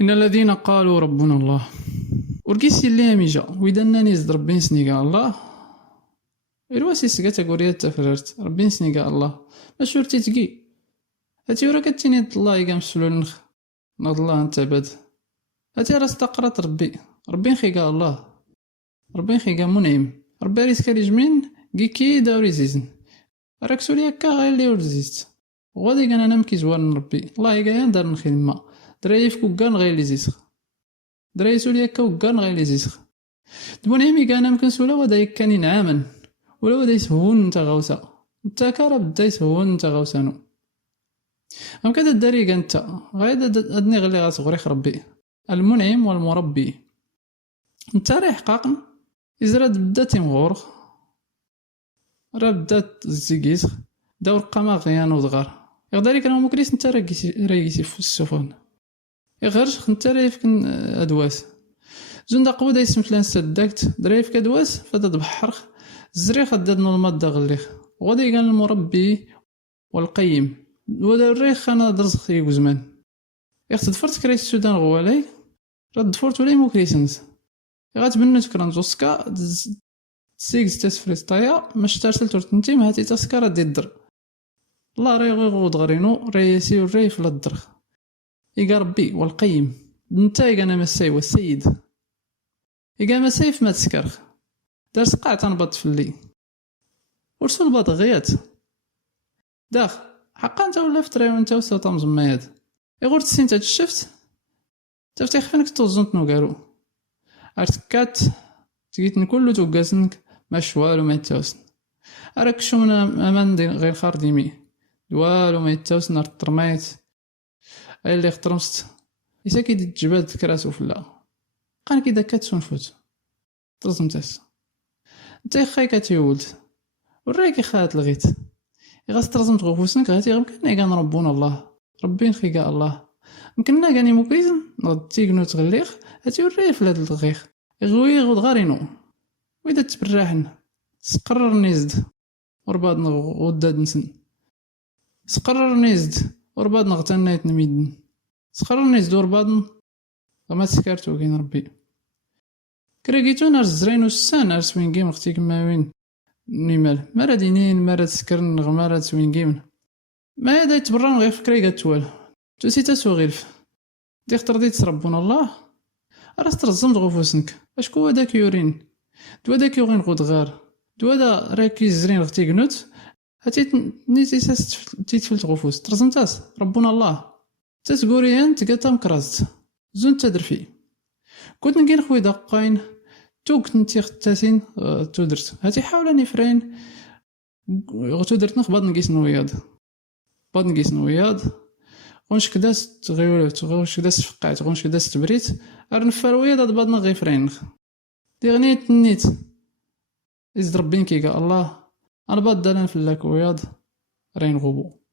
إن الذين قالوا ربنا الله وركيسي اللي ميجا وإذا نانيز ربي سنيقا الله الواسي سقات قوريا تفررت ربي سنيقا الله ما شورتي تقي هاتي ورا كتيني الله يقام سلول ناض الله انت عباد هاتي راه استقرات ربي نخيقا الله ربي نخيقا منعم ربي ريسكا لي جمين كي داوري زيزن راك سولي هكا غير لي ورزيت وغادي كان انا مكيزوان ربي الله يقا دار نخدمه دراري في كوكان غير لي زيسخ دراري سولي هكا وكان غير لي زيسخ دمونعمي كان ممكن سولا ودا كان ينعامن ولا ودا يسهون نتا غوسا نتا كرا بدا يسهون نتا غوسانو ام كذا الدريق انت غايد ادني غير لي غاصغريخ ربي المنعم والمربي انت راه حقاقا ازراد بدا تيمغور راه بدا الزيكيس داور قما غيان وصغار يقدر راه مكريس انت راكيسي في السفن يغرش انت راه يفكن ادواس زون دا قوه دا اسم فلان سدكت دريف كدواس فدا بحر الزريخ داد الماء دا غليخ وغادي كان المربي والقيم ودا الريخ انا درز خيك زمان يخت دفرت كريس السودان غوالاي رد دفرت ولا موكريسنس غاتبنت كرانزوسكا سيكس تسفريستايا مش ترسلت ورتنتيم هاتي تسكر دي الدر الله راه غود غرينو ريسي الريف للدرخ يقا ربي والقيم نتا يقا مساي والسيد يقا مساي في ما تسكرخ دار سقاع تنبط في اللي ورسول بط غيات داخ حقا انت ولا فتري وانت وسط مزميات يغور تسين تاع الشفت تفتح فينك توزنت نوغارو ارتكات تجيتن كله توقاسنك ماش والو ما يتوسن اراك شو من امان غير خارديمي والو ما يتوسن الترميت اي اللي اخترمست يساكي دي الجبال تكراسو فلا قان كي داكات سنفوت ترزمتاس انت خاي كتيولد وراكي خات لغيت يغاس ترزمت غفوسنك غاتي غمكن كان ربنا الله ربي نخيقا الله يمكننا كاني مكريزن نغد تيقنو تغليخ هاتي وريف لهاد الغيخ يغوي غود غارينو وإذا تبراحن سقرر نيزد ورباد غداد نسن سقرر نيزد ورباد نغتنايت نميدن سقرر نيزد ورباد غما تسكارتو كاين ربي كراكيتو نار الزرين والسان نار سوين كيم اختيك ما وين نيمال مرا دينين مرا تسكرن غمارا سوين كيمن ما يدا يتبران غير فكري قاتوال توسيتا سوغيلف دي اختار ديت ربنا الله راس ترزمت غفوسنك اشكو هداك يورين دوا داك يورين غود غار دوا دا راكي زرين غتي قنوت هاتي نيتي ساس تيتفلت غفوس ترزمتاس ربنا الله تسقوريان تقاتا مكرازت زون تدرفي كنت نكين خوي دقاين توك نتي ختاسين تودرت هاتي حاولاني فرين غتودرت نخبض نقيس نوياض باد نقيس نوياض غونش كداس تغيولت غونش كداس فقعت غونش كداس تبريت ارنفرويه داد بادنا غي فرين دي غنيت نيت إز ربين كيقا الله انا باد دالان في اللاكوياض رين غوبو